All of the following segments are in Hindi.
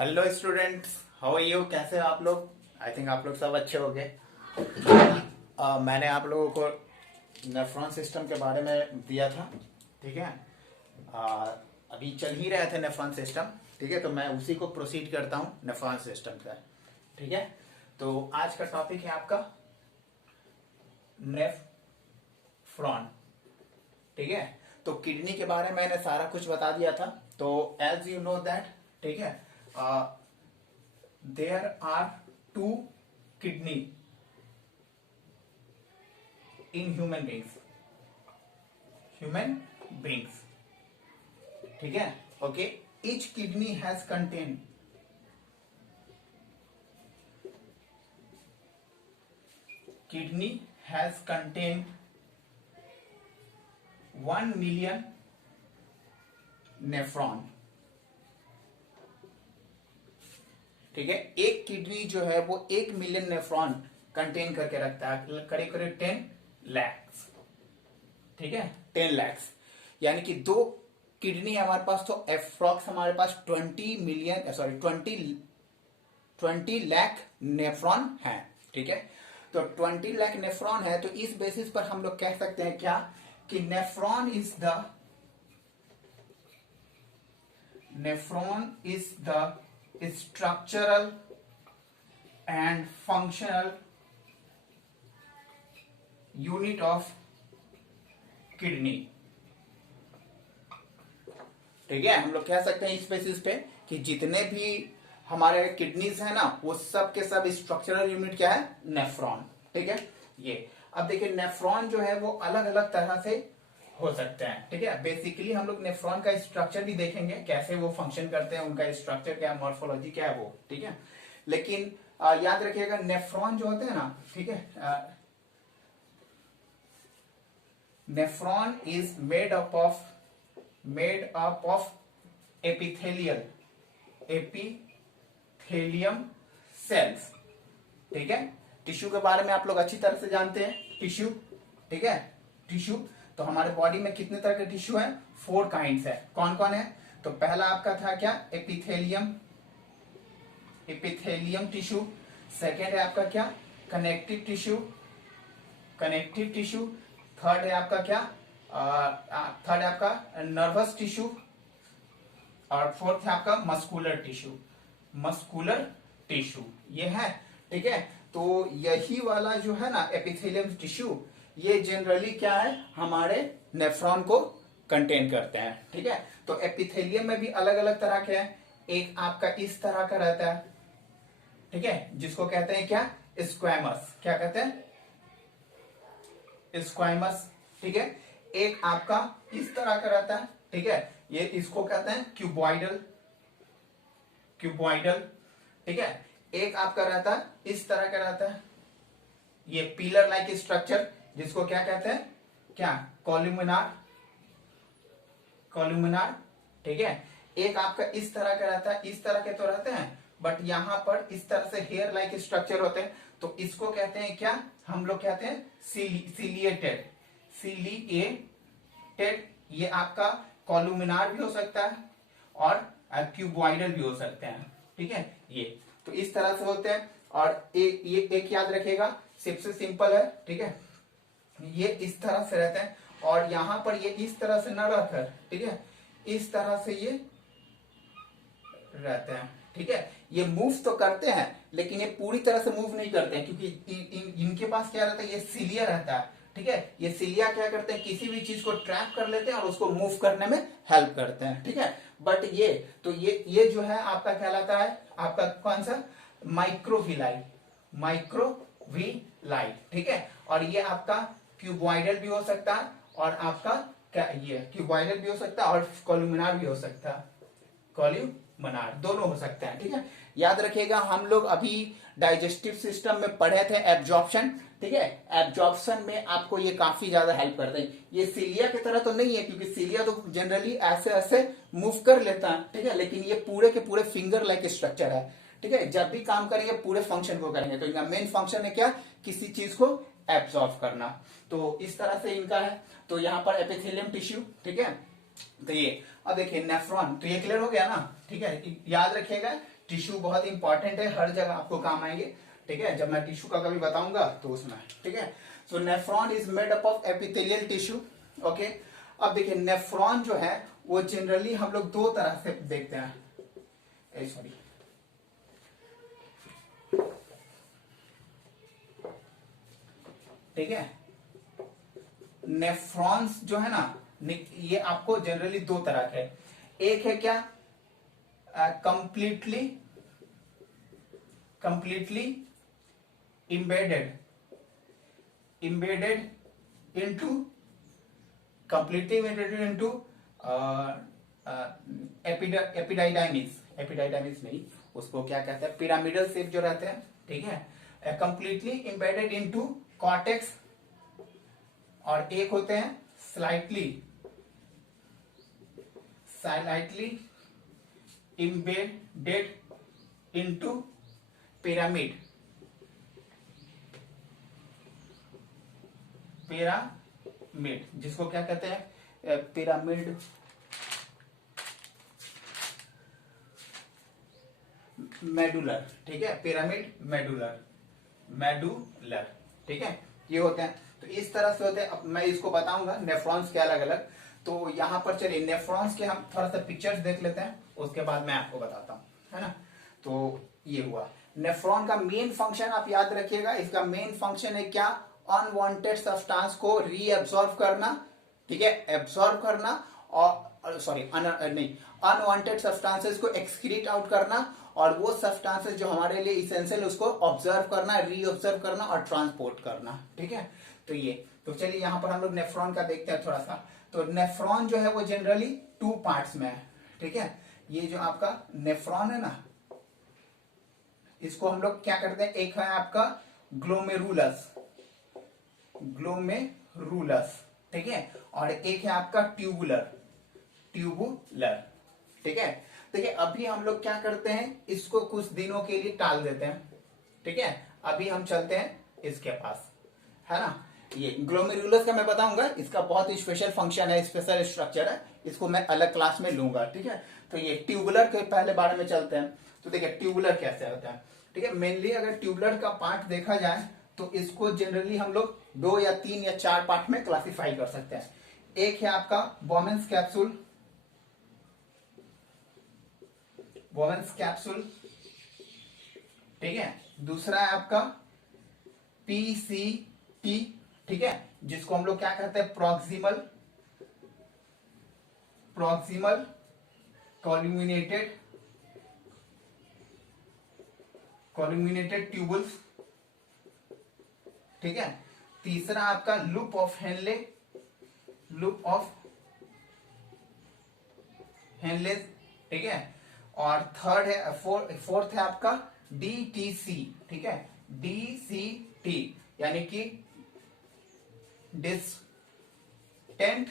Hello students, how are you? कैसे हो आप लोग? आई थिंक आप लोग सब अच्छे हो गए। मैंने आप लोगों को नेफ्रॉन सिस्टम के बारे में दिया था, ठीक है। आ, अभी चल ही रहे थे नेफ्रॉन सिस्टम, ठीक है। तो मैं उसी को प्रोसीड करता हूँ नेफ्रॉन सिस्टम का, ठीक है। तो आज का टॉपिक है आपका नेफ्रॉन, ठीक है। तो किडनी के बारे में मैंने सारा कुछ बता दिया था। तो एज यू नो दैट, ठीक है, there are two kidney in human beings, ठीक है। Okay, each kidney has contained 1 million nephron, ठीक है। एक किडनी जो है वो 1 मिलियन नेफ्रॉन कंटेन करके रखता है, करीब करीब 10 लैक्स, ठीक है। 10 लैक्स यानी कि दो किडनी हमारे पास, तो एप्रोक्स हमारे पास 20 लाख नेफ्रॉन है, ठीक है। तो 20 लाख नेफ्रॉन है, तो इस बेसिस पर हम लोग कह सकते हैं क्या कि nephron is the structural and functional unit of kidney, ठीक है। हम लोग कह सकते हैं इस बेसिस पे कि जितने भी हमारे किडनीज है ना, वो सब के सब स्ट्रक्चरल यूनिट क्या है? नेफ्रॉन, ठीक है। ये अब देखिए, नेफ्रॉन जो है वो अलग अलग तरह से हो सकते हैं, ठीक है। बेसिकली हम लोग नेफ्रॉन का स्ट्रक्चर भी देखेंगे, कैसे वो फंक्शन करते हैं, उनका स्ट्रक्चर क्या है, मॉर्फोलॉजी क्या है वो, ठीक है। लेकिन याद रखिएगा, नेफ्रॉन जो होते हैं ना, ठीक है, nephron is made up of epithelium cells, ठीक है। टिश्यू के बारे में आप लोग अच्छी तरह से जानते हैं, टिश्यू, ठीक है। टिश्यू, तो हमारे बॉडी में कितने तरह के टिश्यू हैं? 4 काइंड्स है। कौन कौन है? तो पहला आपका था क्या? Epithelium tissue. सेकेंड है आपका क्या? Connective tissue. थर्ड है आपका क्या? थर्ड है आपका नर्वस टिश्यू। और फोर्थ है आपका मस्कुलर टिश्यू, ये है, ठीक है। तो यही वाला जो है ना एपिथेलियम टिश्यू, ये जनरली क्या है? हमारे नेफ्रॉन को कंटेन करते हैं, ठीक है। तो एपिथेलियम में भी अलग अलग तरह के हैं। एक आपका इस तरह का रहता है, ठीक है, जिसको कहते हैं क्या? स्क्वैमस। क्या कहते हैं? स्क्वैमस, ठीक है। एक आपका इस तरह का रहता है, ठीक है, ये इसको कहते हैं क्यूबॉइडल, ठीक है। एक आपका रहता है इस तरह का रहता है, ये पिलर लाइक स्ट्रक्चर, जिसको क्या कहते हैं? क्या? कॉलुमिनार, ठीक है। एक आपका इस तरह का रहता है, इस तरह के तो रहते हैं, बट यहां पर इस तरह से हेयर लाइक स्ट्रक्चर होते हैं, तो इसको कहते हैं क्या? हम लोग कहते हैं सिलिएटेड। ये आपका कॉलुमिनार भी हो सकता है और क्यूबॉइडल भी हो सकते हैं, ठीक है। ये तो इस तरह से होते हैं। और ये एक याद रखिएगा, सबसे सिंपल है, ठीक है। ये इस तरह से रहते हैं और यहां पर ये इस तरह से न रहकर, ठीक है, इस तरह से ये रहते हैं, ठीक है। ये मूव तो करते हैं, लेकिन ये पूरी तरह से मूव नहीं करते हैं, क्योंकि इनके पास क्या रहता है? ये सिलिया रहता है, ठीक है। ये सिलिया क्या करते हैं? किसी भी चीज को ट्रैप कर लेते हैं और उसको मूव करने में हेल्प करते हैं, ठीक है। बट ये जो है आपका कहलाता है आपका कौन सा? माइक्रोविलाई, ठीक है। और ये आपका क्यूबॉइडल भी हो सकता है और आपका क्या? ये क्यूबॉइडल भी हो सकता है और कॉलुमिनार भी हो सकता है, कॉलुमिनार दोनों हो सकते हैं, ठीक है। याद रखिएगा, हम लोग अभी डाइजेस्टिव सिस्टम में पढ़े थे एब्जॉर्प्शन, ठीक है। एब्जॉर्प्शन में आपको ये काफी ज्यादा हेल्प करते हैं। ये सिलिया की तरह तो नहीं है, क्योंकि सिलिया तो जनरली ऐसे ऐसे मूव कर लेता है, ठीक है, लेकिन ये पूरे के पूरे फिंगर लाइक स्ट्रक्चर है, ठीक है। जब भी काम करेंगे पूरे फंक्शन को करेंगे, तो इनका मेन फंक्शन है क्या? किसी चीज को एब्जॉर्ब करना। तो इस तरह से इनका है। तो यहाँ पर एपिथेलियम टिश्यू, ठीक है। तो ये अब देखिए नेफ्रॉन, तो ये क्लियर हो गया ना, ठीक है। याद रखिएगा, टिश्यू बहुत इंपॉर्टेंट है, हर जगह आपको काम आएंगे, ठीक है, जब मैं टिश्यू का कभी बताऊंगा तो उसमें, ठीक है। So nephron is made up of epithelial tissue, okay. अब देखिए नेफ्रॉन जो है वो जनरली हम लोग दो तरह से देखते हैं, सॉरी, ठीक है। नेफ्रॉन्स जो है ना, ये आपको जनरली दो तरह के, एक है क्या, completely completely embedded embedded into completely embedded into एपिडाइडाइमिस नहीं, उसको क्या कहते हैं, पिरामिडल शेप जो रहते हैं, ठीक है, कंप्लीटली एम्बेडेड इनटू कॉर्टेक्स, और एक होते हैं स्लाइटली embedded इनटू पिरामिड जिसको क्या कहते हैं, पिरामिड मेडुलर, ठीक है, पिरामिड मेडुलर, ठीक है, ये होते हैं। तो इस तरह से होते हैं। अब मैं इसको बताऊंगा नेफ्रॉन्स के अलग अलग। तो यहां पर चलिए नेफ्रॉन्स के हम थोड़ा सा पिक्चर्स देख लेते हैं, उसके बाद मैं आपको बताता हूं, है ना। तो ये हुआ नेफ्रॉन का मेन फंक्शन, आप याद रखिएगा, इसका मेन फंक्शन है क्या, अनवांटेड सब्सटेंस को रीअब्सॉर्ब करना, ठीक है, एब्सॉर्ब करना, और सॉरी नहीं, अनवांटेड सब्सटेंसेस को एक्सक्रीट आउट करना, और वो सब्सटेंसेस जो हमारे लिए इसेंशियल उसको ऑब्जर्व करना, रीऑब्जर्व करना और ट्रांसपोर्ट करना, ठीक है। तो ये, तो चलिए यहां पर हम लोग नेफ्रॉन का देखते हैं थोड़ा सा। तो नेफ्रॉन जो है वो जनरली टू पार्ट्स में है, ठीक है। ये जो आपका नेफ्रॉन है ना, इसको हम लोग क्या करते हैं, एक है आपका ग्लोमेरुलस, ठीक है, और एक है आपका ट्यूबुलर, ठीक है। देखिए अभी हम लोग क्या करते हैं, इसको कुछ दिनों के लिए टाल देते हैं, ठीक है। अभी हम चलते हैं इसके पास, है ना। ये ग्लोमेरुलस का मैं बताऊंगा, इसका बहुत स्पेशल फंक्शन है, स्पेशल स्ट्रक्चर है, इसको मैं अलग क्लास में लूंगा, ठीक है। तो ये ट्यूबुलर के पहले बारे में चलते हैं। तो देखिए ट्यूबुलर कैसे होता है, ठीक है। मेनली अगर ट्यूबुलर का पार्ट देखा जाए तो इसको जनरली हम लोग 2 या 3 या 4 पार्ट में क्लासिफाई कर सकते हैं। एक है आपका बोमेंस कैप्सूल, ठीक है। दूसरा है आपका पीसीटी, ठीक है, जिसको हम लोग क्या कहते हैं, प्रॉक्सिमल कॉल्यूमिनेटेड ट्यूबल्स, ठीक है। तीसरा आपका लूप ऑफ हेनले, ठीक है। और थर्ड है फोर्थ है आपका डीटीसी, ठीक है, डीसीटी, यानी कि डिस्टेंट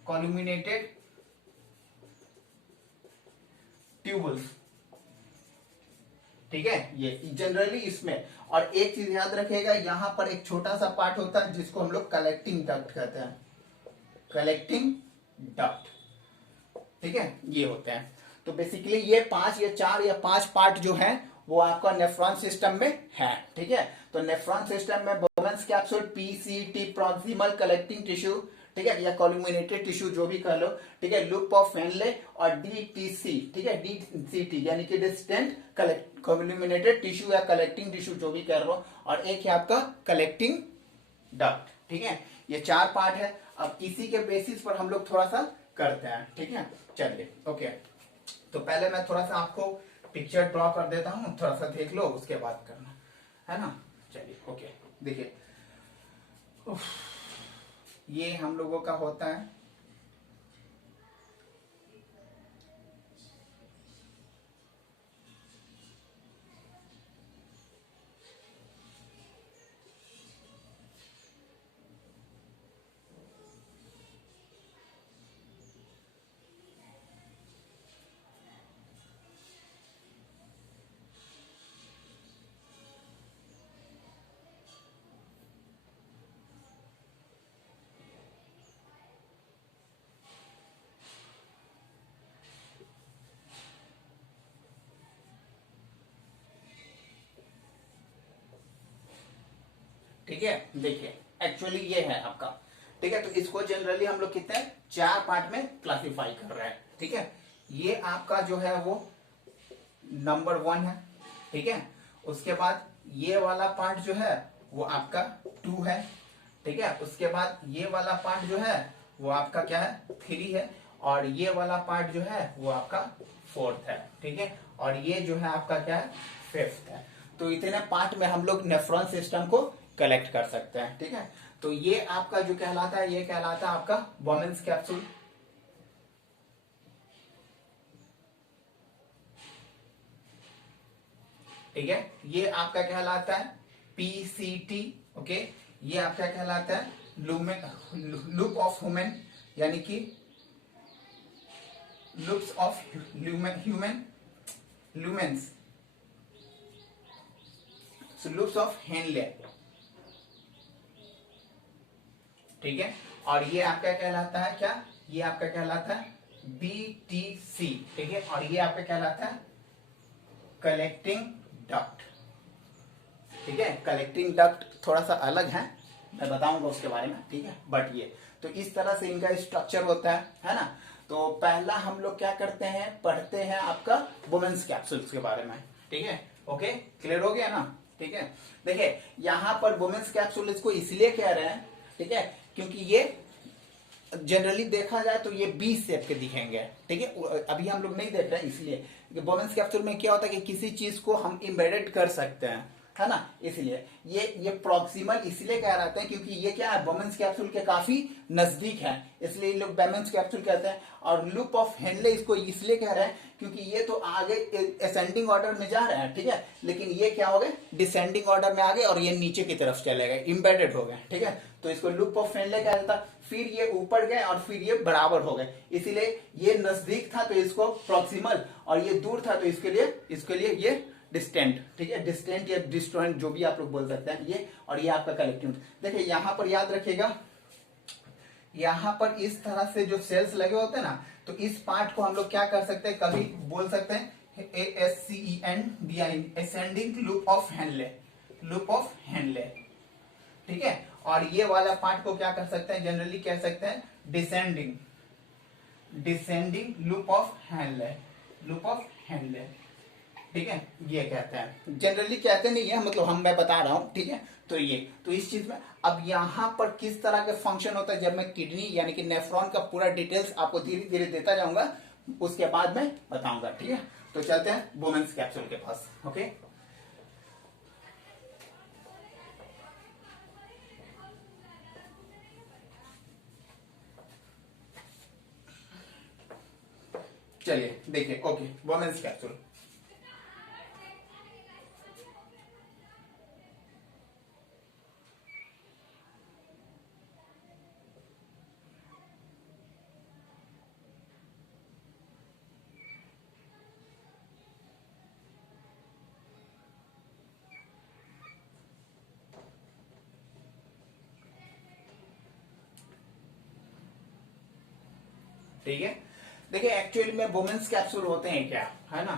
कॉल्यूमिनेटेड ट्यूबल्स, ठीक है। ये जनरली इसमें, और एक चीज याद रखिएगा, यहां पर एक छोटा सा पार्ट होता है जिसको हम लोग कलेक्टिंग डक्ट कहते हैं, ठीक है, ये होते हैं। तो बेसिकली ये 5 या 4 या 5 पार्ट जो है वो आपका नेफ्रॉन सिस्टम में है, ठीक है। तो नेफ्रॉन सिस्टम में बोमेंस capsule, PCT, proximal collecting tissue, ठीक है, या कॉल्यूमिनेटेड टिश्यू जो भी कह लो, ठीक है, लूप ऑफ हेनले, और डीटीसी, ठीक है, डीसीटी यानी कि डिस्टेंट कॉल्यूमिनेटेड टिश्यू या कलेक्टिंग टिश्यू जो भी कह रहे हो, और एक है आपका कलेक्टिंग डक्ट, ठीक है। ये 4 पार्ट है। अब इसी के बेसिस पर हम लोग थोड़ा सा करते हैं, ठीक है। चलिए ओके, तो पहले मैं थोड़ा सा आपको पिक्चर ड्रॉ कर देता हूं, थोड़ा सा देख लो, उसके बाद करना, है ना। चलिए ओके, देखिए ये हम लोगों का होता है ठीक है, देखिए एक्चुअली ये है आपका, ठीक है। तो इसको जनरली हम लोग कितने 4 पार्ट में क्लासिफाई कर रहे हैं, ठीक है। ये आपका जो है वो नंबर 1 है, ठीक है। उसके बाद ये वाला पार्ट जो है वो आपका 2 है, ठीक है। उसके बाद ये वाला पार्ट जो है वो आपका क्या है 3 है, और ये वाला पार्ट जो है वो आपका 4th है, ठीक है। और ये जो है आपका क्या है 5th है। तो इतने पार्ट में हम लोग नेफ्रॉन सिस्टम को कलेक्ट कर सकते हैं, ठीक है। तो ये आपका जो कहलाता है ये कहलाता है आपका बोमेन्स कैप्सूल, ठीक है। ये आपका कहलाता है पीसीटी, ओके। ये आपका कहलाता है लूप ऑफ ह्यूमन, यानी कि loops of human lumens, loops of Henle, ठीक है। और ये आपका कहलाता है क्या, ये आपका कहलाता है बीटीसी, ठीक है। और ये आपका कहलाता है कलेक्टिंग डक्ट, ठीक है। कलेक्टिंग डक्ट थोड़ा सा अलग है, मैं बताऊंगा उसके बारे में, ठीक है। बट ये तो इस तरह से इनका स्ट्रक्चर होता है ना। तो पहला हम लोग क्या करते हैं, पढ़ते हैं आपका वुमेन्स कैप्सूल्स के बारे में, ठीक है। ओके, क्लियर हो गया ना, ठीक है। देखिए यहां पर वुमेन्स कैप्सूल इसको इसलिए कह रहे हैं, ठीक है, क्योंकि ये जनरली देखा जाए तो ये बी शेप के दिखेंगे, ठीक है। अभी हम लोग नहीं देख रहे हैं इसलिए, वुमेन्स कैप्सूल में क्या होता है कि किसी चीज को हम इम्बेडेड कर सकते हैं, है ना। इसलिए ये प्रॉक्सिमल इसलिए कह रहे हैं क्योंकि ये क्या है वुमेन्स कैप्सूल के काफी नजदीक है, इसलिए लोग वुमेन्स कैप्सूल कहते हैं। और लूप ऑफ हेनले इसको इसलिए कह रहे हैं क्योंकि ये तो आगे असेंडिंग ऑर्डर में जा रहे हैं, ठीक है, लेकिन ये क्या हो गए डिसेंडिंग ऑर्डर में आ गए और ये नीचे की तरफ चले गए, इम्बेडेड हो गए, ठीक है। तो इसको लूप ऑफ हेनले कहा जाता, फिर ये ऊपर गए और फिर ये बराबर हो गए, इसीलिए ये नजदीक था तो इसको प्रॉक्सिमल, और ये दूर था तो इसके लिए ये डिस्टेंट, ठीक है। डिस्टेंट या डिस्टेंट जो भी आप लोग बोल सकते हैं ये, और ये आपका कलेक्टिव। देखिए यहां पर याद रखिएगा, यहां पर इस तरह से जो सेल्स लगे होते हैं ना, तो इस पार्ट को हम लोग क्या कर सकते हैं, कभी बोल सकते हैं ASCENDI, ascending loop of Henle, loop of Henle, ठीक है। और ये वाला पार्ट को क्या कर सकते हैं, जनरली कह सकते हैं descending, descending loop of Henle, loop of Henle, ठीक है। ये कहते हैं, जनरली कहते नहीं है, मतलब मैं बता रहा हूं, ठीक है। तो ये तो इस चीज में अब यहां पर किस तरह के फंक्शन होता है, जब मैं किडनी यानी कि नेफ्रॉन का पूरा डिटेल्स आपको धीरे धीरे देता जाऊंगा, उसके बाद में बताऊंगा, ठीक है। तो चलते हैं वुमेन्स कैप्सूल के पास, ओके। चलिए देखिए, ओके, वुमेन्स कैप्सूल। ठीक है, देखिए एक्चुअली में वुमेन्स कैप्सूल होते हैं क्या, है ना।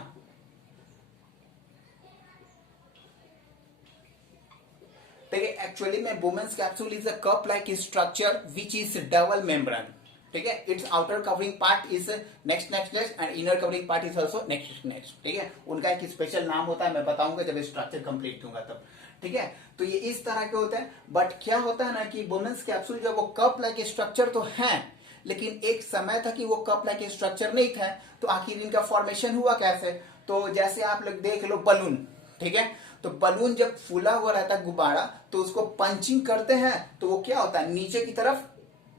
देखिए एक्चुअली में Bowman's capsule is a cup like structure which is double membrane, ठीक है। Its outer covering part is next and inner covering part is also next, ठीक है। उनका एक स्पेशल नाम होता है, मैं बताऊंगा जब स्ट्रक्चर कंप्लीट दूंगा तब, ठीक है। तो ये इस तरह के होते हैं, बट क्या होता है ना कि वुमेन्स कैप्सूल जो वो कप लाइक स्ट्रक्चर तो है, लेकिन एक समय था कि वो कप लाइक स्ट्रक्चर नहीं था, तो आखिर इनका फॉर्मेशन हुआ कैसे। तो जैसे आप लोग देख लो बलून, ठीक है, तो बलून जब फूला हुआ रहता है गुब्बारा, तो उसको पंचिंग करते हैं तो वो क्या होता है नीचे की तरफ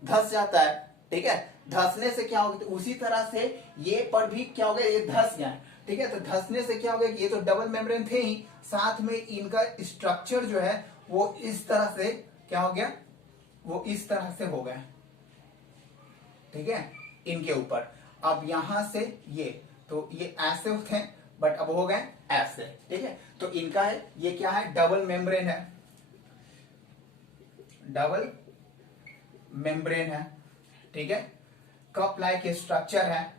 धस जाता है, ठीक है। धसने से क्या होगा, तो उसी तरह से ये पर भी क्या हो गया, ये धस गया, ठीक है। तो धसने से क्या हो गया, ये तो डबल मेम्ब्रेन थे ही, साथ में इनका स्ट्रक्चर जो है वो इस तरह से क्या हो गया, वो इस तरह से हो गया, ठीक है, इनके ऊपर। अब यहां से ये तो ये ऐसे होते हैं, बट अब हो गए ऐसे, ठीक है। तो इनका है ये क्या है, डबल मेम्ब्रेन है, डबल मेम्ब्रेन है, ठीक है। कप लाइक स्ट्रक्चर है,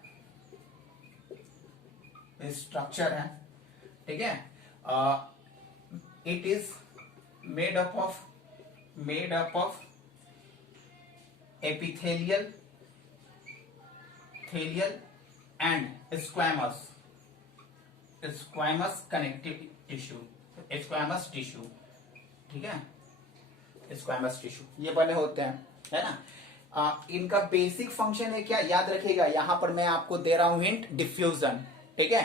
स्ट्रक्चर है, ठीक है। It is made up of made up of epithelial and squamous connective tissue, squamous tissue, ठीक है, स्क्वैमस टिश्यू ये बने होते हैं, है ना। इनका बेसिक फंक्शन है क्या, याद रखिएगा, यहां पर मैं आपको दे रहा हूं हिंट, डिफ्यूजन, ठीक है।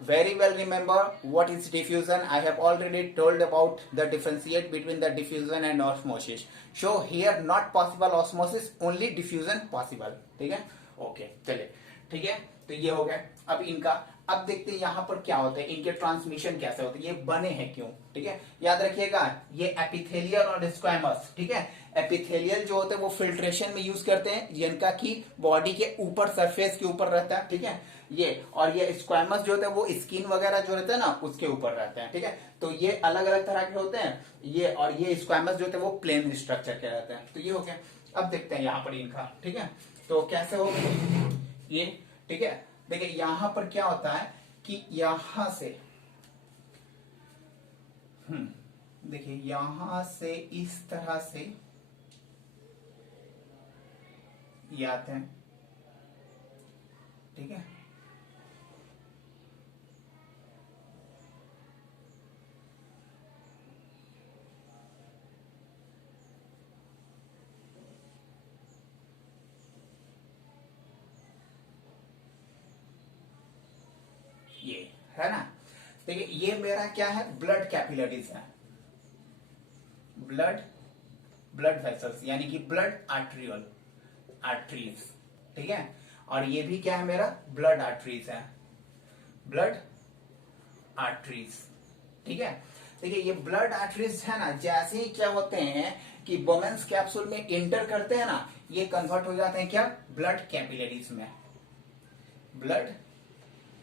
Very well remember what is diffusion. I have already told about the differentiate between the diffusion and osmosis. So here not possible osmosis, only diffusion possible. ठीक है, ओके, चलिए, ठीक है, तो ये हो गया। अब इनका, अब देखते हैं यहाँ पर क्या होता है, इनके ट्रांसमिशन कैसे होते हैं, ये बने हैं क्यों, ठीक है। याद रखिएगा, ये एपिथेलियल और स्क्वैमस, ठीक है। एपिथेलियल जो होते हैं वो फिल्ट्रेशन में यूज करते हैं, जिनका की बॉडी के ऊपर, सरफेस के ऊपर रहता है, ठीक है ये। और ये स्क्वैमस जो होता है वो स्किन वगैरह जो रहता है ना उसके ऊपर रहते हैं, ठीक है। तो ये अलग अलग तरह के होते हैं ये, और ये स्क्वैमस जो होते हैं वो प्लेन स्ट्रक्चर के रहते हैं। तो ये हो गया। अब देखते हैं यहाँ पर इनका, ठीक है, तो कैसे होगा ये, ठीक है। देखिए यहां पर क्या होता है कि यहां से, देखिए यहां से इस तरह से ये आते हैं, ठीक है। ये है ना, देखिए ये मेरा क्या है, ब्लड कैपिलरीज है, ब्लड वेसल्स, यानी कि ब्लड आर्टरीज, ठीक है। और ये भी क्या है मेरा, ब्लड आर्टरीज है, ब्लड आर्टरीज, ठीक है। देखिए ये ब्लड आर्टरीज है ना, जैसे ही क्या होते हैं कि बोमेंस कैप्सूल में इंटर करते हैं ना, ये कन्वर्ट हो जाते हैं क्या, ब्लड कैपिलरीज में, ब्लड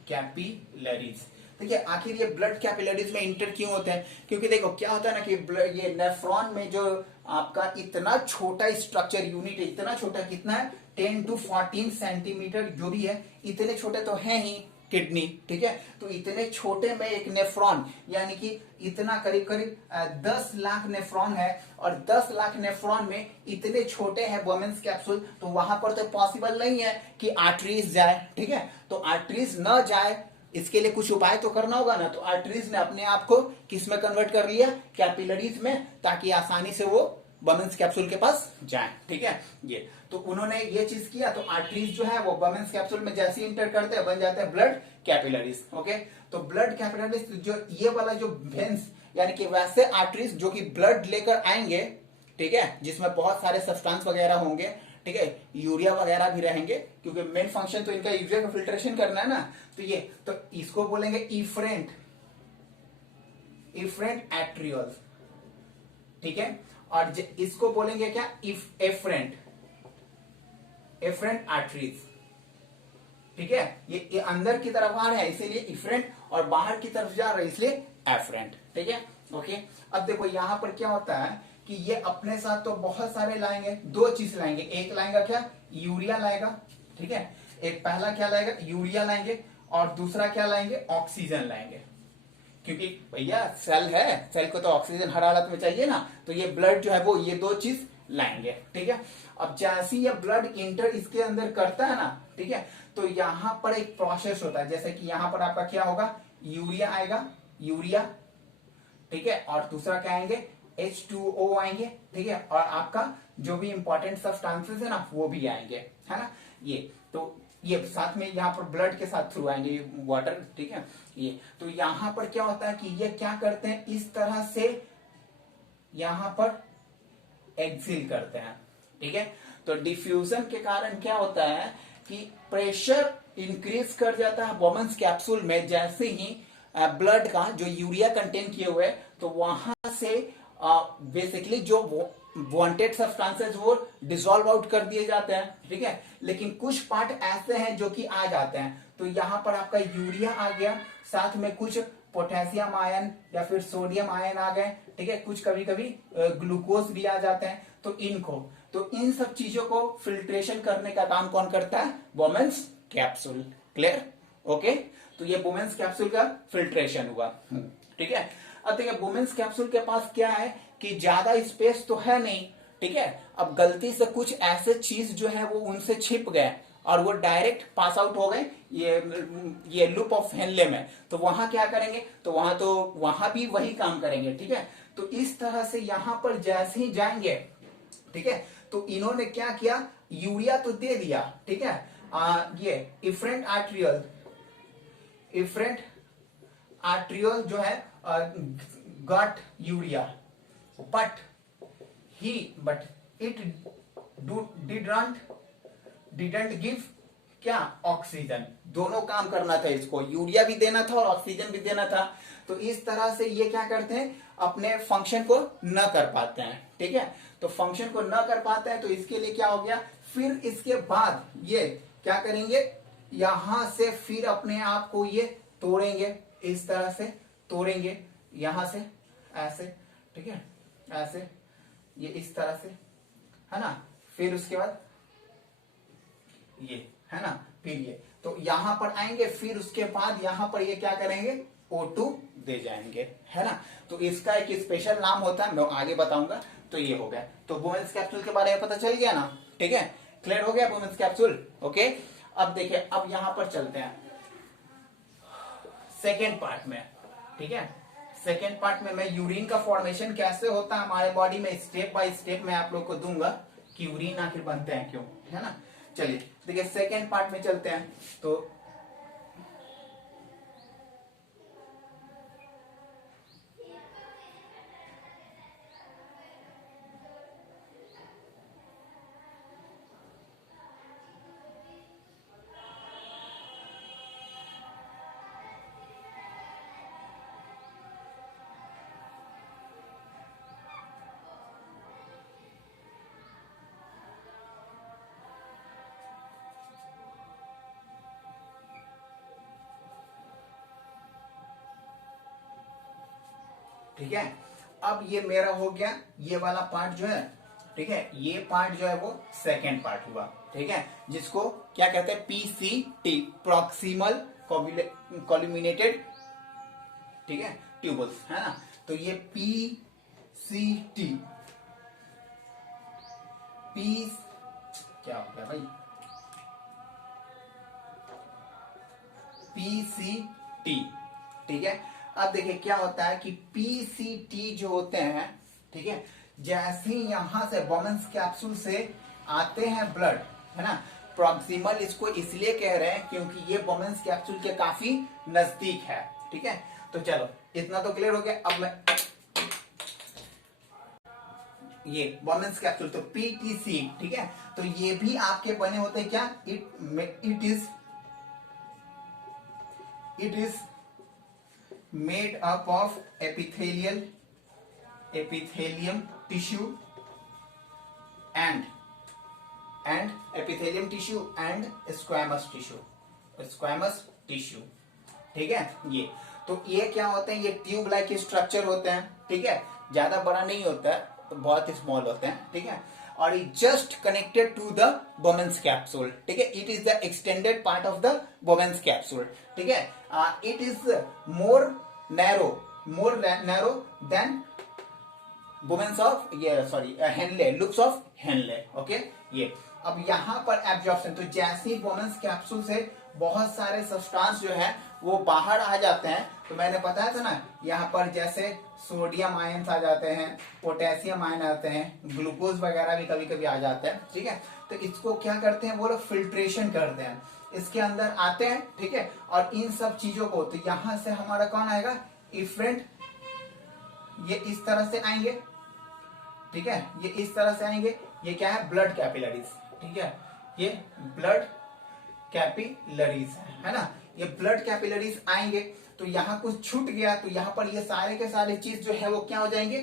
कैपिलरीज। देखिए आखिर ये ब्लड कैपिलरीज में इंटर क्यों होते हैं, क्योंकि देखो क्या होता है ना कि ये नेफ्रॉन में जो आपका इतना छोटा स्ट्रक्चर यूनिट है, इतना छोटा, कितना है, 10 to 14 सेंटीमीटर जो भी है, इतने छोटे तो है ही किडनी, ठीक है। तो इतने छोटे में एक नेफ्रॉन, यानी कि इतना करीब करीब 10 लाख नेफ्रॉन है, और 10 लाख नेफ्रॉन में इतने छोटे हैं वोमेन्स कैप्सूल, तो वहां पर तो पॉसिबल नहीं है कि आर्टरीज जाए, ठीक है। तो आर्टरीज न जाए, इसके लिए कुछ उपाय तो करना होगा ना। तो आर्टरीज ने अपने आप को किस में कन्वर्ट कर लिया, कैपिलरीज में, ताकि आसानी से वो वोमेन्स कैप्सूल के पास जाए, ठीक है। ये तो उन्होंने ये चीज किया, तो आर्टरीज जो है वो वोमेन्स कैप्सूल में जैसे ही इंटर करते हैं बन जाते हैं ब्लड कैपिलरीज, ओके। तो ब्लड कैपिलरीज जो ये वाला जो वेन्स, यानी कि वैसे आर्टरीज जो कि ब्लड लेकर आएंगे, ठीक है, जिसमें बहुत सारे सब्सटेंस वगैरह होंगे, ठीक है, यूरिया वगैरह भी रहेंगे, क्योंकि मेन फंक्शन तो इनका यूरिया का फिल्ट्रेशन करना है ना। तो ये, तो इसको बोलेंगे इफरेंट एट्रियोल्स, ठीक है। और इसको बोलेंगे क्या, एफरेंट आर्टरीज, ठीक है। ये अंदर की तरफ आ रहा है इसीलिए इफरेंट, और बाहर की तरफ जा रहा है इसलिए एफरेंट, ठीक है, ओके। अब देखो यहां पर क्या होता है कि ये अपने साथ तो बहुत सारे लाएंगे, दो चीज लाएंगे, एक लाएंगे क्या, यूरिया लाएगा, ठीक है। एक पहला क्या लाएगा, यूरिया लाएंगे, और दूसरा क्या लाएंगे, ऑक्सीजन लाएंगे, क्योंकि भैया सेल है, सेल को तो ऑक्सीजन हर हालत में चाहिए ना। तो ये ब्लड जो है वो ये दो चीज लाएंगे, ठीक है। अब जैसे ये ब्लड इंटर इसके अंदर करता है ना, ठीक है, तो यहां पर एक प्रोसेस होता है, जैसे कि यहां पर आपका क्या होगा, यूरिया आएगा, यूरिया, ठीक है, और दूसरा क्या आएंगे, H2O आएंगे, ठीक है, और आपका जो भी इंपॉर्टेंट सब्सटेंसेस है ना वो भी आएंगे, है ना। ये तो ये साथ में यहाँ पर ब्लड के साथ थ्रू आएंगे वाटर, ठीक है। ये तो यहां पर क्या होता है कि ये क्या करते हैं, इस तरह से यहां पर एक्सिल करते हैं, ठीक है। तो डिफ्यूजन के कारण क्या होता है कि प्रेशर इंक्रीज कर जाता है वोमेन्स कैप्सूल में, जैसे ही ब्लड का जो यूरिया कंटेन किए हुए, तो वहां से बेसिकली जो वांटेड सब्सटेंसेस वो डिसॉल्व आउट कर दिए जाते हैं, ठीक है। लेकिन कुछ पार्ट ऐसे हैं जो कि आ जाते हैं, तो यहां पर आपका यूरिया आ गया, साथ में कुछ पोटेशियम आयन या फिर सोडियम आयन आ गए, ठीक है, कुछ कभी कभी ग्लूकोज भी आ जाते हैं। तो इन सब चीजों को फिल्ट्रेशन करने का काम कौन करता है, वोमेन्स कैप्सूल, क्लियर, ओके। तो ये वोमेन्स कैप्सूल का फिल्ट्रेशन हुआ, ठीक है। अब देखिए वुमेन्स कैप्सूल के पास क्या है कि ज्यादा स्पेस तो है नहीं, ठीक है। अब गलती से कुछ ऐसे चीज जो है वो उनसे छिप गए और वो डायरेक्ट पास आउट हो गए ये लूप ऑफ हेनले में, तो वहां क्या करेंगे, तो वहां भी वही काम करेंगे, ठीक है। तो इस तरह से यहां पर जैसे ही जाएंगे, ठीक है, तो इन्होंने क्या किया, यूरिया तो दे दिया, ठीक है। ये इफरेंट आर्ट्रियल जो है got urea, but it didn't give क्या, ऑक्सीजन। दोनों काम करना था इसको, यूरिया भी देना था और ऑक्सीजन भी देना था। तो इस तरह से ये क्या करते हैं, अपने फंक्शन को न कर पाते हैं, ठीक है। तो फंक्शन को न कर पाते हैं, तो इसके लिए क्या हो गया, फिर इसके बाद ये क्या करेंगे, यहां से फिर अपने आप को ये तोड़ेंगे, इस तरह से तोड़ेंगे, यहां से ऐसे, ठीक है, ऐसे, ये इस तरह से, है ना। फिर उसके बाद ये, है ना, फिर ये, तो यहां पर आएंगे, फिर उसके बाद यहां पर ये क्या करेंगे, O2 दे जाएंगे, है ना। तो इसका एक स्पेशल नाम होता है, मैं आगे बताऊंगा। तो ये हो गया, तो वुमेन्स कैप्सूल के बारे में पता चल गया ना, ठीक है, क्लियर हो गया वुमेन्स कैप्सूल, ओके। अब देखिए, अब यहां पर चलते हैं सेकेंड पार्ट में, ठीक है। सेकेंड पार्ट में मैं यूरिन का फॉर्मेशन कैसे होता है हमारे बॉडी में, स्टेप बाय स्टेप मैं आप लोग को दूंगा कि यूरिन आखिर बनते हैं क्यों, है ना। चलिए देखिए, सेकेंड पार्ट में चलते हैं। तो ठीक है, अब ये मेरा हो गया ये वाला पार्ट जो है, ठीक है, ये पार्ट जो है वो सेकेंड पार्ट हुआ, ठीक है, जिसको क्या कहते हैं, PCT, प्रॉक्सिमल कॉल्यूमिनेटेड, ठीक है, ट्यूबल्स, है ना। तो ये PCT, क्या हो गया भाई, PCT, ठीक है। अब देखिए क्या होता है कि PCT जो होते हैं, ठीक है, जैसे ही यहां से वुमेन्स कैप्सूल से आते हैं ब्लड, है ना, प्रॉक्सिमल इसको इसलिए कह रहे हैं क्योंकि ये वुमेन्स कैप्सूल के काफी नजदीक है, ठीक है। तो चलो इतना तो क्लियर हो गया। अब मैं ये वुमेन्स कैप्सूल, तो PTC, ठीक है, तो ये भी आपके बने होते हैं क्या, it is made up of epithelium tissue and epithelium tissue and squamous tissue, ठीक है। ये तो ये क्या होते हैं, ये ट्यूब लाइक स्ट्रक्चर होते हैं, ठीक है, ज्यादा बड़ा नहीं होता है, तो बहुत स्मॉल होते हैं, ठीक है। और ये just connected to the Bowman's capsule, ठीक है, it is the extended part of the Bowman's capsule, ठीक है। It is more narrow than Bowman's of Henle, loops of Henle, okay. ये अब यहां पर एब्जॉर्प्शन, तो जैसे ही वुमेन्स कैप्सूल से बहुत सारे सब्सटेंस जो है वो बाहर आ जाते हैं, तो मैंने बताया था ना, यहाँ पर जैसे सोडियम आयन्स आ जाते हैं, पोटेशियम आयन आते हैं, ग्लूकोज वगैरह भी कभी कभी आ जाते हैं, ठीक है। तो इसको क्या करते हैं वो लोग, फिल्ट्रेशन करते हैं, इसके अंदर आते हैं, ठीक है। और इन सब चीजों को, तो यहां से हमारा कौन आएगा, इफरेंट, ये इस तरह से आएंगे, ठीक है, ये इस तरह से आएंगे, ये क्या है, ब्लड कैपिलरीज, ठीक है, ये ब्लड कैपिलरीज है ना, ये ब्लड कैपिलरीज आएंगे, तो यहाँ कुछ छूट गया, तो यहाँ पर ये सारे के सारे चीज जो है वो क्या हो जाएंगे,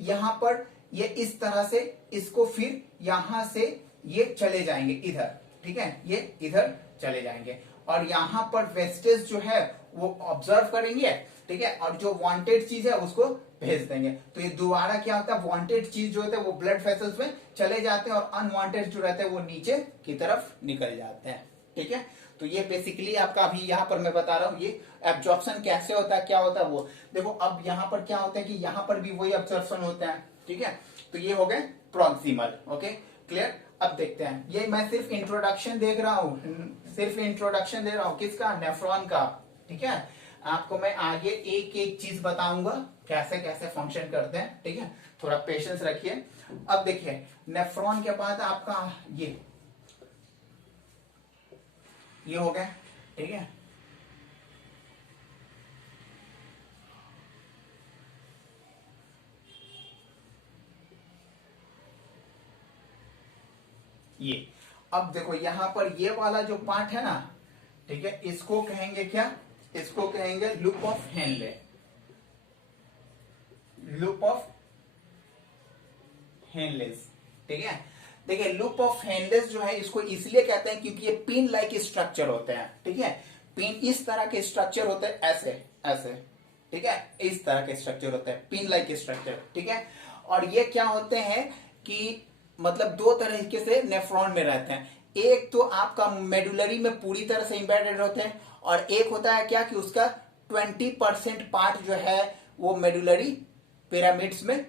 यहाँ पर ये इस तरह से, इसको फिर यहां से ये चले जाएंगे इधर, ठीक है, ये इधर चले जाएंगे, और यहाँ पर वेस्टेज जो है वो ऑब्जर्व करेंगे, ठीक है, और जो वांटेड चीज है उसको भेज देंगे। तो ये दोबारा क्या होता है, वांटेड चीज जो होता है वो ब्लड वेसल्स में चले जाते हैं, और अनवांटेड जो रहते हैं वो नीचे की तरफ निकल जाते हैं, ठीक है। तो ये बेसिकली आपका अभी यहाँ पर मैं बता रहा हूँ ये एब्जॉर्प्शन कैसे होता है, क्या होता है वो देखो। अब यहाँ पर क्या होता है कि यहाँ पर भी वही एब्जॉर्प्शन होता है, ठीक है। तो ये हो गए प्रॉक्सिमल, ओके क्लियर। अब देखते हैं, ये मैं सिर्फ इंट्रोडक्शन देख रहा हूँ, सिर्फ इंट्रोडक्शन दे रहा हूँ किसका, नेफ्रॉन का, ठीक है। आपको मैं आगे एक एक चीज बताऊंगा कैसे कैसे फंक्शन करते हैं, ठीक है। थोड़ा पेशेंस रखिए। अब देखिए नेफ्रॉन के बाद आपका ये हो गया, ठीक है। ये अब देखो यहाँ पर ये वाला जो पार्ट है ना, ठीक है, इसको कहेंगे क्या, इसको कहेंगे loop of Henle, loop of Henle's, ठीक है। देखिए लूप ऑफ हेनलेस जो है इसको इसलिए कहते हैं क्योंकि ये पिन लाइक स्ट्रक्चर होते हैं, ठीक है। पिन इस तरह के स्ट्रक्चर होते हैं, ऐसे ऐसे, ठीक है, इस तरह के स्ट्रक्चर होते हैं पिन लाइक स्ट्रक्चर, ठीक है। और ये क्या होते हैं कि मतलब दो तरीके से नेफ्रॉन में रहते हैं। एक तो आपका मेडुलरी में पूरी तरह से इम्बेडेड होते हैं, और एक होता है क्या कि उसका 20% पार्ट जो है वो मेडुलरी पिरामिड्स में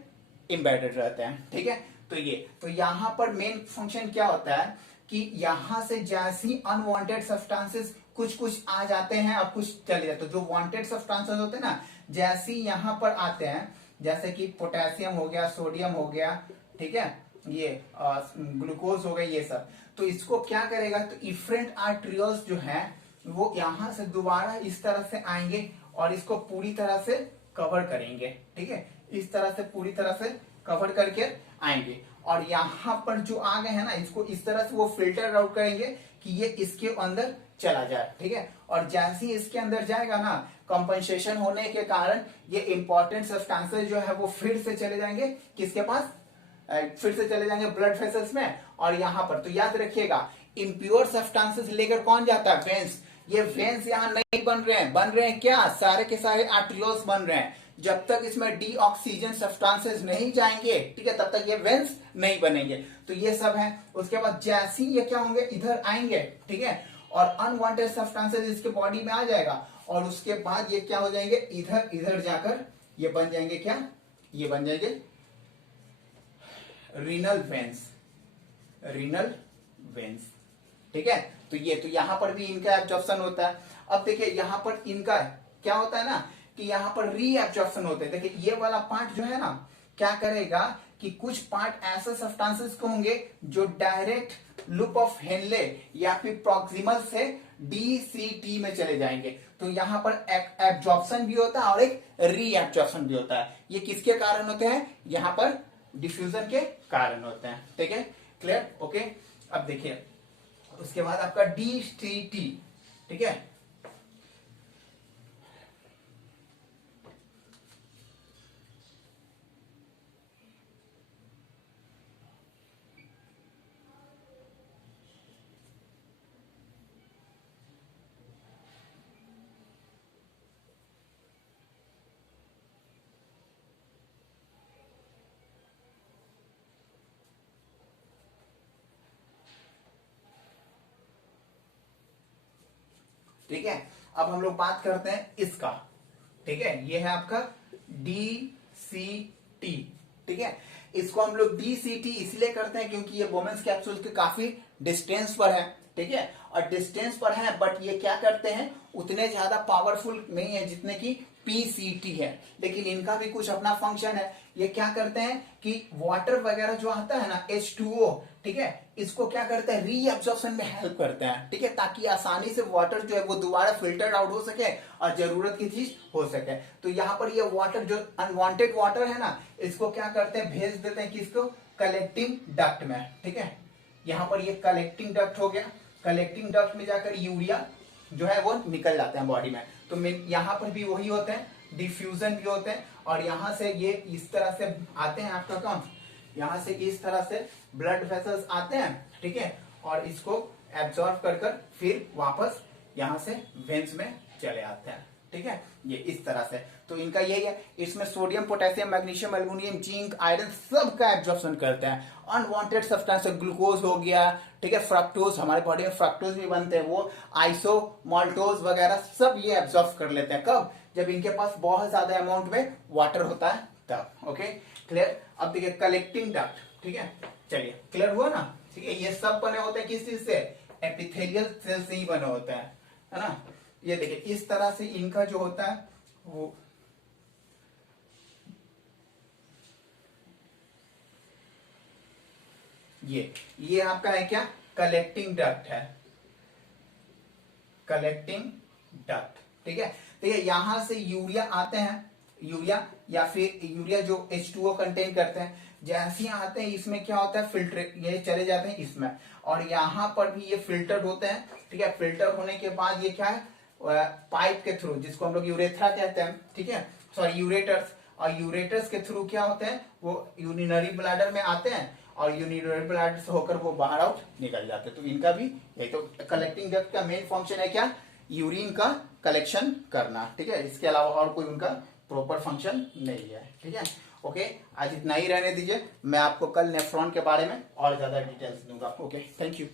इम्बेडेड रहते हैं, ठीक है। तो ये तो यहां पर मेन फंक्शन क्या होता है कि यहां से जैसी अनवांटेड सब्सटेंसेस कुछ कुछ आ जाते हैं और कुछ चले जाते हैं। जो वांटेड सब्सटेंसेस होते हैं ना, जैसे यहां पर आते हैं, जैसे कि पोटेशियम हो गया, सोडियम हो गया, ठीक है, ये ग्लूकोज हो गया, ये सब। तो इसको क्या करेगा, तो इफरेंट आर्टरियोल्स जो है वो यहां से दोबारा इस तरह से आएंगे और इसको पूरी तरह से कवर करेंगे, ठीक है। इस तरह से पूरी तरह से कवर करके आएंगे, और यहां पर जो आ गए हैं ना, इसको इस तरह से वो फिल्टर आउट करेंगे कि ये इसके अंदर चला जाए, ठीक है। और जैसे ही इसके अंदर जाएगा ना, कंपनसेशन होने के कारण ये इंपॉर्टेंट सब्सटेंसेस जो है वो फिर से चले जाएंगे किसके पास, फिर से चले जाएंगे ब्लड वेसल्स में। और यहां पर तो याद रखिएगा, इम्प्योर सब्सटेंसेस लेकर कौन जाता है, वेंस। ये वेंस यहां नहीं बन रहे हैं, बन रहे हैं क्या, सारे के सारे आर्टरियोल्स बन रहे हैं। जब तक इसमें डी ऑक्सीजन सब्सटेंसेस नहीं जाएंगे, ठीक है, तब तक ये वेंस नहीं बनेंगे। तो ये सब है। उसके बाद जैसे ही ये क्या होंगे, इधर आएंगे, ठीक है, और अनवांटेड सब्सटेंसेस इसके बॉडी में आ जाएगा, और उसके बाद ये क्या हो जाएंगे, इधर इधर जाकर ये बन जाएंगे क्या, ये बन जाएंगे रीनल वेंस, रीनल वेंस, ठीक है। तो ये तो यहां पर भी इनका एब्जॉर्प्शन होता है। अब देखिए यहां पर इनका क्या होता है ना कि यहां पर री एब्जॉर्प्शन होते हैं। देखिए ये वाला पार्ट जो है ना, क्या करेगा कि कुछ पार्ट ऐसे सब्सटेंसेस के होंगे जो डायरेक्ट लूप ऑफ हेनले या फिर प्रॉक्सिमल से डीसीटी में चले जाएंगे। तो यहां पर एब्जॉर्प्शन भी होता है और एक री एब्जॉर्प्शन भी होता है। ये किसके कारण होते हैं, यहां पर डिफ्यूजन के कारण होते हैं, ठीक है, क्लियर, ओके। अब देखिए उसके बाद आपका डीसीटी, ठीक है। ठीक है, अब हम लोग बात करते हैं इसका, ठीक है। ये है आपका डीसीटी, ठीक है। इसको हम लोग डीसीटी इसलिए करते हैं क्योंकि ये वोमेन्स कैप्सूल के काफी डिस्टेंस पर है, ठीक है, और डिस्टेंस पर है, बट ये क्या करते हैं, उतने ज्यादा पावरफुल नहीं है जितने की पीसीटी है। लेकिन इनका भी कुछ अपना फंक्शन है। ये क्या करते हैं कि वाटर वगैरह जो आता है ना, H2O, ठीक है, इसको क्या करते हैं, रीअब्जॉर्प्शन में हेल्प करते हैं, ठीक है, ताकि आसानी से वाटर जो है वो दोबारा फिल्टर्ड आउट हो सके और जरूरत की चीज हो सके। तो यहाँ पर ये वाटर जो अनवांटेड वाटर है ना, इसको क्या करते हैं, भेज देते हैं किसको, कलेक्टिंग डक्ट में, ठीक है। यहाँ पर ये कलेक्टिंग डक्ट हो गया, कलेक्टिंग डक्ट में जाकर यूरिया जो है वो निकल जाते हैं बॉडी में। तो यहाँ पर भी वही होते हैं, डिफ्यूजन भी होते हैं, और यहाँ से ये इस तरह से आते हैं आपका कौन, यहाँ से इस तरह से ब्लड वेसल्स आते हैं, ठीक है, और इसको एब्जॉर्ब कर फिर वापस यहाँ से वेंस में चले आते हैं, ठीक है। ठीक है, ये इस तरह से। तो इनका यही है, इसमें sodium, potassium, magnesium, aluminium, zinc, iron सब का एब्जॉर्प्शन करते हैं। अनवांटेड सब्सटेंस ग्लूकोज हो गया, ठीक है, फ्रक्टोज, हमारे बॉडी में फ्रक्टोज भी बनते हैं, वो आइसोमाल्टोज वगैरह सब ये एब्जॉर्ब कर लेते हैं। कब? जब इनके पास बहुत ज्यादा अमाउंट में वाटर होता है तब। Okay, clear? अब देखिए कलेक्टिंग डक्ट, ठीक है, चलिए क्लियर हुआ ना? ठीक है, ये सब बने होते हैं किस चीज से? एपिथेलियल सेल से ही बने होते हैं, है ना? ये देखिए इस तरह से इनका जो होता है वो ये आपका है क्या? कलेक्टिंग डक्ट है, कलेक्टिंग डक्ट, ठीक है। तो ये यहां से यूरिया आते हैं, यूरिया या फिर यूरिया जो H2O कंटेन करते हैं, जैसे ही आते हैं इसमें क्या होता है? फिल्टर, ये चले जाते हैं इसमें, और यहाँ पर भी ये फिल्टर होते हैं, ठीक है। फिल्टर होने के बाद ये क्या है? पाइप के थ्रू, जिसको हम लोग यूरेथ्रा कहते हैं, ठीक है, सॉरी यूरेटर्स, और यूरेटर्स के थ्रू क्या होते हैं? वो यूरिनरी ब्लैडर में आते हैं, और यूरिनरी ब्लैडर से होकर वो बाहर आउट निकल जाते हैं। तो इनका भी यही, तो कलेक्टिंग डक्ट का मेन फंक्शन है क्या? यूरिन का कलेक्शन करना, ठीक है। इसके अलावा और कोई उनका प्रॉपर फंक्शन नहीं है, ठीक है। ओके, आज इतना ही रहने दीजिए, मैं आपको कल नेफ्रॉन के बारे में और ज्यादा डिटेल्स दूंगा। Okay, thank you.